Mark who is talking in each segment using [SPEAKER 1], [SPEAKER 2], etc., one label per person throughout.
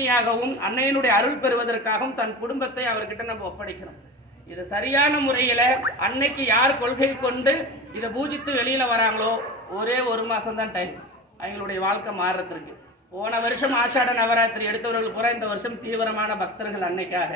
[SPEAKER 1] உண்மையாகவும் அன்னையினுடைய அருள் பெறுவதற்காகவும் தன் குடும்பத்தை அவர்கிட்ட நம்ம ஒப்படைக்கிறோம். இது சரியான முறையில் அன்னைக்கு யார் கொள்கை கொண்டு இதை பூஜித்து வெளியில வராங்களோ ஒரே ஒரு மாதம் தான் டைம் அவங்களுடைய வாழ்க்கை மாறுறதுக்கு. போன வருஷம் ஆஷாட நவராத்திரி எடுத்தவர்கள் பூரா இந்த வருஷம் தீவிரமான பக்தர்கள் அன்னைக்காக.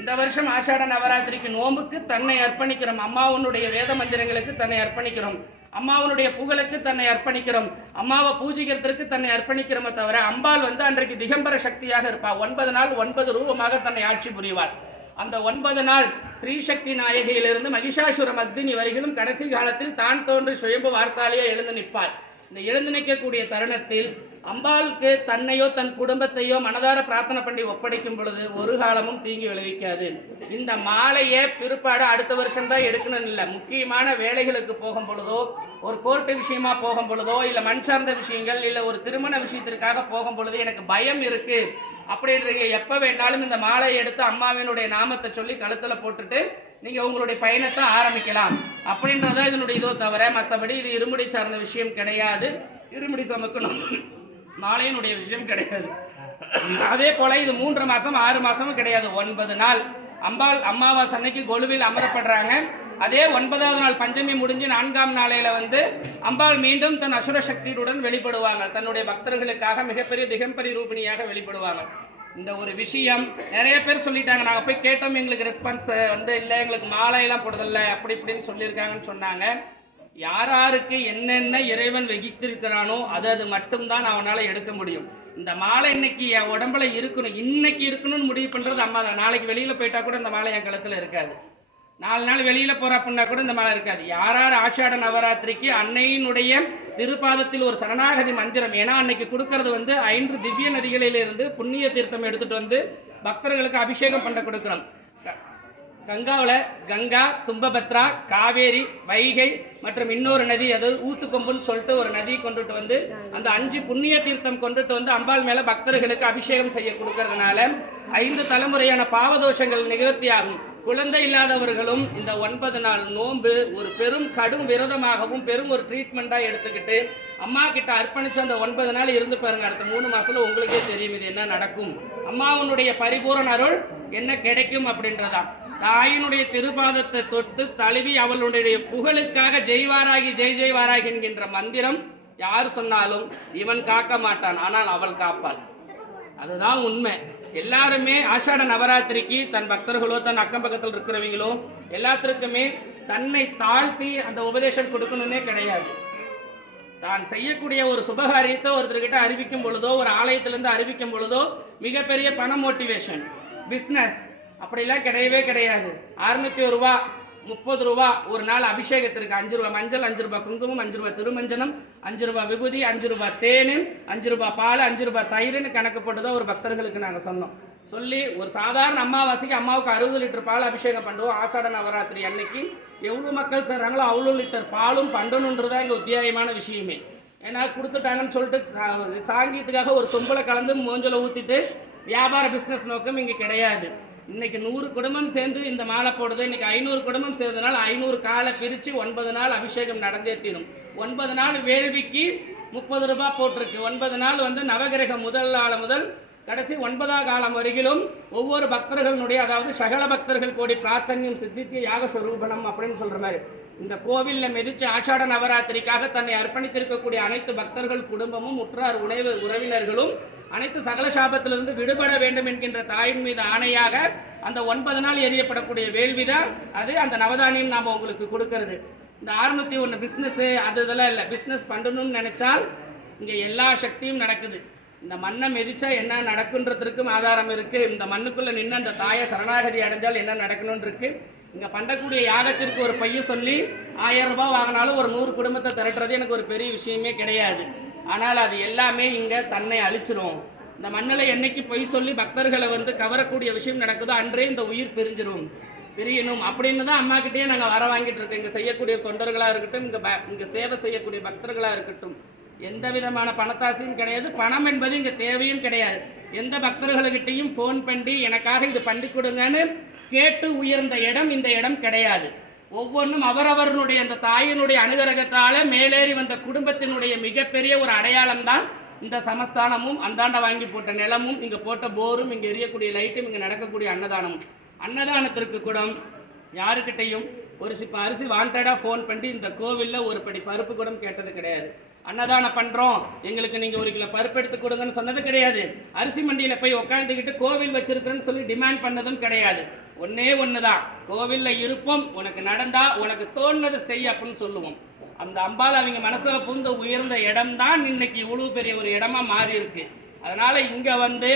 [SPEAKER 1] இந்த வருஷம் ஆஷாட நவராத்திரிக்கு நோம்புக்கு தன்னை அர்ப்பணிக்கிறோம். அம்மாவனுடைய வேத மந்திரங்களுக்கு தன்னை அர்ப்பணிக்கிறோம். அம்மாவனுடைய புகழுக்கு தன்னை அர்ப்பணிக்கிறோம். அம்மாவை பூஜிக்கிறதுக்கு தன்னை அர்ப்பணிக்கிறோமே தவிர அம்பாள் வந்து அன்றைக்கு திகம்பர சக்தியாக இருப்பாள் ஒன்பது நாள் ஒன்பது ரூபமாக தன்னை ஆட்சி புரிவார் அந்த ஒன்பது நாள் ஸ்ரீசக்தி நாயகியிலிருந்து மகிஷாசுர மத்தினி வரையிலும் கடைசி காலத்தில் தான் தோன்றி சுயம்பு வார்த்தாலேயே எழுந்து நிற்பார் இந்த எழுந்து நிற்கக்கூடிய தருணத்தில் அம்பாளுக்கு தன்னையோ தன் குடும்பத்தையோ மனதார பிரார்த்தனை பண்ணி ஒப்படைக்கும் பொழுது ஒரு காலமும் தீங்கி விளைவிக்காது. இந்த மாலையை பிற்பாடு அடுத்த வருஷம் தான் இல்லை. முக்கியமான வேலைகளுக்கு போகும் பொழுதோ ஒரு கோர்ட்டு விஷயமா போகும் பொழுதோ இல்லை மண் சார்ந்த விஷயங்கள் இல்லை ஒரு திருமண விஷயத்திற்காக போகும் பொழுது எனக்கு பயம் இருக்கு. அப்படின்றீங்க. எப்போ வேணாலும் இந்த மாலையை எடுத்து அம்மாவினுடைய நாமத்தை சொல்லி கழுத்தில் போட்டுட்டு நீங்கள் உங்களுடைய பயணத்தை ஆரம்பிக்கலாம். அப்படின்றத இதனுடைய இதோ தவிர மற்றபடி இது இருமுடி சார்ந்த விஷயம் கிடையாது. இருமுடி சமக்கணும் மாலையினுடைய விஷயம் கிடையாது. அதே போல இது மூன்று மாசம் ஆறு மாசமும் கிடையாது. ஒன்பது நாள். அம்பாள் அம்மாவாஸ் அன்னைக்கு கொலுவில் அமரப்படுறாங்க. அதே ஒன்பதாவது நாள் பஞ்சமி முடிஞ்சு நான்காம் நாளையில வந்து அம்பாள் மீண்டும் தன் அசுர சக்தியுடன் வெளிப்படுவாங்க. தன்னுடைய பக்தர்களுக்காக மிகப்பெரிய திகம்பரி ரூபிணியாக வெளிப்படுவாங்க. இந்த ஒரு விஷயம் நிறைய பேர் சொல்லிட்டாங்க. நாங்கள் போய் கேட்டோம் எங்களுக்கு ரெஸ்பான்ஸ் வந்து இல்லை எங்களுக்கு மாலையெல்லாம் போடுறதில்ல அப்படி இப்படின்னு சொல்லியிருக்காங்கன்னு சொன்னாங்க. யார் யாருக்கு என்னென்ன இறைவன் வெகித்திருக்கிறானோ அது அது மட்டும்தான் அவனால் எடுக்க முடியும். இந்த மாலை இன்னைக்கு என் உடம்புல இருக்கணும் இன்னைக்கு இருக்கணும்னு முடிவு பண்ணுறது அம்மா தான் நாளைக்கு வெளியில் போயிட்டா கூட இந்த மாலை என் கழுத்தில் இருக்காது. நாலு நாள் வெளியில் போகிற அப்படின்னா கூட இந்த மலை இருக்காது. யார் யார் ஆஷாட நவராத்திரிக்கு அன்னையினுடைய திருப்பாதத்தில் ஒரு சரணாகதி மந்திரம். ஏன்னா அன்னைக்கு கொடுக்கறது வந்து ஐந்து திவ்ய நதிகளிலிருந்து புண்ணிய தீர்த்தம் எடுத்துகிட்டு வந்து பக்தர்களுக்கு அபிஷேகம் பண்ண கொடுக்குறோம். க- கங்காவில் கங்கா தும்பபத்ரா காவேரி வைகை மற்றும் இன்னொரு நதி அதாவது ஊத்துக்கொம்புன்னு சொல்லிட்டு ஒரு நதி கொண்டுட்டு வந்து அந்த அஞ்சு புண்ணிய தீர்த்தம் கொண்டுட்டு வந்து அம்பாள் மேலே பக்தர்களுக்கு அபிஷேகம் செய்ய கொடுக்கறதுனால ஐந்து தலைமுறையான பாவதோஷங்கள் நிவர்த்தி ஆகும் குழந்தை இல்லாதவர்களும் இந்த ஒன்பது நாள் நோன்பு ஒரு பெரும் கடும் விரதமாகவும் பெரும் ஒரு ட்ரீட்மெண்ட்டாக எடுத்துக்கிட்டு அம்மா கிட்ட அர்ப்பணித்து அந்த ஒன்பது நாள் இருந்து பாருங்க அடுத்த மூணு மாதத்தில் உங்களுக்கே தெரியும் இது என்ன நடக்கும். அம்மாவனுடைய பரிபூரண அருள் என்ன கிடைக்கும் அப்படின்றதா? தாயினுடைய திருபாதத்தை தொட்டு தழுவி அவளுடைய புகழுக்காக ஜெய்வாராகி ஜெய் ஜெய்வாராகி என்கின்ற மந்திரம் யார் சொன்னாலும் இவன் காக்க மாட்டான் ஆனால் அவள் காப்பாள். அதுதான் உண்மை. எல்லாருமே ஆஷாட நவராத்திரிக்கு தன் பக்தர்களோ தன் அக்கம் பக்கத்தில் இருக்கிறவங்களோ எல்லாத்திற்குமே தன்னை தாழ்த்தி அந்த உபதேசம் கொடுக்கணும்னே கிடையாது. தான் செய்யக்கூடிய ஒரு சுபகாரியத்தை ஒருத்தர்கிட்ட அறிவிக்கும் பொழுதோ ஒரு ஆலயத்திலேருந்து அறிவிக்கும் பொழுதோ மிகப்பெரிய பண மோட்டிவேஷன் பிஸ்னஸ் அப்படிலாம் கிடையவே கிடையாது. அறுநூத்தி ஒரு ரூபா முப்பது ரூபா ஒரு நாள் அபிஷேகத்திற்கு அஞ்சு ரூபா மஞ்சள் அஞ்சு ரூபா குங்குமம் அஞ்சு ரூபா திருமஞ்சனம் அஞ்சு ரூபா விபூதி அஞ்சு ரூபா தேனு அஞ்சு ரூபா பால் அஞ்சு ரூபா தயிர்னு கணக்கு போட்டு தான் ஒரு பக்தர்களுக்கு நாங்கள் சொன்னோம். சொல்லி ஒரு சாதாரண அம்மாவாசைக்கு அம்மாவுக்கு அறுபது லிட்டர் பால் அபிஷேகம் பண்ணுவோம். ஆஷாட நவராத்திரி அன்னைக்கு எவ்வளோ மக்கள் சேர்றாங்களோ அவ்வளோ லிட்டர் பாலும் பண்ணணுன்றதான் எங்கள் உத்தியாயமான விஷயமே. ஏன்னா கொடுத்துட்டாங்கன்னு சொல்லிட்டு சா- சாங்கியத்துக்காக ஒரு சொம்பளை கலந்து மூஞ்சலை ஊற்றிட்டு வியாபார பிஸ்னஸ் நோக்கம் இங்கே கிடையாது. இன்னைக்கு நூறு குடும்பம் சேர்ந்து இந்த மாலை போடுது. இன்னைக்கு ஐநூறு குடும்பம் சேர்ந்ததுனால ஐநூறு காலை பிரித்து ஒன்பது நாள் அபிஷேகம் நடந்தே தீரும். ஒன்பது நாள் வேள்விக்கு முப்பது ரூபாய் போட்டிருக்கு. ஒன்பது நாள் வந்து நவகிரக முதல் நாள் முதல் கடைசி ஒன்பதாம் காலம் வரையிலும் ஒவ்வொரு பக்தர்களுடைய அதாவது சகல பக்தர்கள் கூடி பிரார்த்தனையும் சித்தித்திய யாக சுரூபணம் அப்படின்னு சொல்கிற மாதிரி. இந்த கோவிலில் மெதிச்சு ஆஷாட நவராத்திரிக்காக தன்னை அர்ப்பணித்திருக்கக்கூடிய அனைத்து பக்தர்கள் குடும்பமும் உற்றார் உணவு உறவினர்களும் அனைத்து சகல சாபத்திலிருந்து விடுபட வேண்டும் என்கின்ற தாயின் மீது ஆணையாக அந்த ஒன்பது நாள் எரியப்படக்கூடிய வேள்விதான் அது. அந்த நவதானியம் நாம் உங்களுக்கு கொடுக்கறது. இந்த அறுநூத்தி ஒன்று பிஸ்னஸ்ஸு அது இதெல்லாம் இல்லை. பிஸ்னஸ் பண்ணணும்னு நினச்சால் இங்கே எல்லா சக்தியும் நடக்குது. இந்த மண்ணை மிதிச்சா என்ன நடக்குன்றதுக்கும் ஆதாரம் இருக்குது இந்த மண்ணுக்குள்ளே நின்று அந்த தாயை சரணாகதி அடைஞ்சால் என்ன நடக்கணும்னு இருக்குது இங்கே பண்ணக்கூடிய யாகத்திற்கு ஒரு பைய சொல்லி ஆயிரம் ரூபாய் வாங்கினாலும் ஒரு நூறு குடும்பத்தை திரட்டுறது எனக்கு ஒரு பெரிய விஷயமே கிடையாது. ஆனால் அது எல்லாமே இங்கே தன்னை அழிச்சிரும். இந்த மண்ணில் என்னைக்கு பொய் சொல்லி பக்தர்களை வந்து கவரக்கூடிய விஷயம் நடக்குதோ அன்றே இந்த உயிர் பிரிஞ்சிரும். பிரியணும். அப்படின்னு தான் அம்மா கிட்டேயே நாங்கள் வர வாங்கிட்டு இருக்கோம். இங்கே செய்யக்கூடிய தொண்டர்களாக இருக்கட்டும் இங்கே ப இங்கே சேவை செய்யக்கூடிய பக்தர்களாக இருக்கட்டும். எந்த விதமான பணத்தாசையும் கிடையாது. பணம் என்பது இங்கே தேவையும் கிடையாது. எந்த பக்தர்களுக்கிட்டையும் ஃபோன் பண்ணி எனக்காக இது பண்ணி கொடுங்கன்னு கேட்டு உயர்ந்த இடம் இந்த இடம் கிடையாது. ஒவ்வொன்றும் அவரவர்களுடைய அந்த தாயினுடைய அனுகிரகத்தால் மேலேறி வந்த குடும்பத்தினுடைய மிகப்பெரிய ஒரு அடையாளம் தான் இந்த சமஸ்தானமும் அந்தாண்ட வாங்கி போட்ட நிலமும் இங்கே போட்ட போரும் இங்கே எரியக்கூடிய லைட்டும் இங்கே நடக்கக்கூடிய அன்னதானமும். அன்னதானத்திற்கு கூட யாருக்கிட்டையும் ஒரு சிப்ப அரிசி வாண்டடாக ஃபோன் பண்ணி இந்த கோவிலில் ஒரு படி பருப்பு கூட கேட்டது கிடையாது. அன்னதானம் பண்ணுறோம் எங்களுக்கு நீங்கள் ஒரு கிலோ பருப்பு எடுத்து கொடுங்கன்னு சொன்னது கிடையாது. அரிசி மண்டியில் போய் உட்காந்துக்கிட்டு கோவில் வச்சிருக்கிறேன்னு சொல்லி டிமாண்ட் பண்ணதும் கிடையாது. ஒன்றே ஒன்று தான் கோவிலில் இருப்போம். உனக்கு நடந்தால் உனக்கு தோணுனது செய் அப்படின்னு சொல்லுவோம். அந்த அம்பாள் அவங்க மனசில் பூந்த உயர்ந்த இடம் தான் இன்னைக்கு இவ்வளோ பெரிய ஒரு இடமா மாறி இருக்கு. அதனால் இங்கே வந்து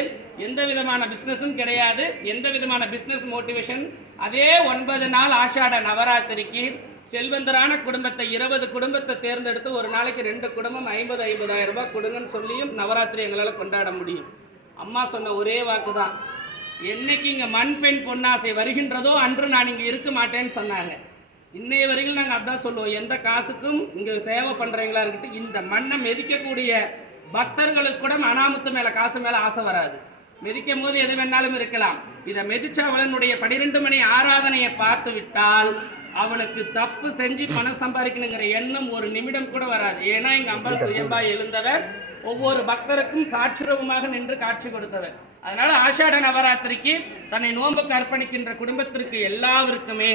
[SPEAKER 1] எந்த விதமான பிஸ்னஸும் கிடையாது. எந்த விதமான பிஸ்னஸ் மோட்டிவேஷன் அதே ஒன்பது நாள் ஆஷாட நவராத்திரிக்கு செல்வந்தரான குடும்பத்தை இருபது குடும்பத்தை தேர்ந்தெடுத்து ஒரு நாளைக்கு ரெண்டு குடும்பம் ஐம்பது ஐம்பதாயிரம் ரூபாய் கொடுங்கன்னு சொல்லியும் நவராத்திரி எங்களால் கொண்டாட முடியும். அம்மா சொன்ன ஒரே வாக்கு தான் என்னைக்கு இங்கே மண் பெண் பொன்னாசை வருகின்றதோ அன்று நான் இங்கே இருக்க மாட்டேன்னு சொன்னாங்க. இன்னைய வரைக்கும் நாங்கள் அதான் சொல்லுவோம். எந்த காசுக்கும் இங்கே சேவை பண்ணுறவங்களா இருக்கட்டும் இந்த மண்ணை மிதிக்கக்கூடிய பக்தர்களுக்கு கூட அனாமத்து மேலே காசு மேலே ஆசை வராது. மிதிக்கும் போது எது வேணாலும் இருக்கலாம். இதை மிதிச்சவளனுடைய பனிரெண்டு மணி ஆராதனையை பார்த்து விட்டால் அவனுக்கு தப்பு செஞ்சு பணம் சம்பாதிக்கணுங்கிற எண்ணம் ஒரு நிமிடம் கூட வராது. ஏன்னா எங்க அம்பாள் சுயம்பா எழுந்தவர். ஒவ்வொரு பக்தருக்கும் சாட்சிரவமாக நின்று காட்சி கொடுத்தவர். அதனால ஆஷாட நவராத்திரிக்கு தன்னை நோன்புக்கு அர்ப்பணிக்கின்ற குடும்பத்திற்கு எல்லாருக்குமே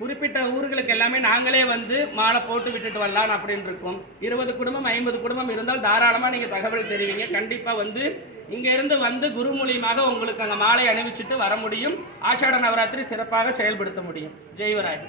[SPEAKER 1] குறிப்பிட்ட ஊர்களுக்கு எல்லாமே நாங்களே வந்து மாலை போட்டு விட்டுட்டு வரலாம் அப்படின்னு இருக்கோம். இருபது குடும்பம் ஐம்பது குடும்பம் இருந்தால் தாராளமாக நீங்கள் தகவல் தெரிவிங்க. கண்டிப்பாக வந்து இங்கே இருந்து வந்து குரு மூலியமாக உங்களுக்கு அங்கே மாலை அணிவிச்சிட்டு வர முடியும். ஆஷாட நவராத்திரி சிறப்பாக செயல்படுத்த முடியும். ஜெய்வராய்.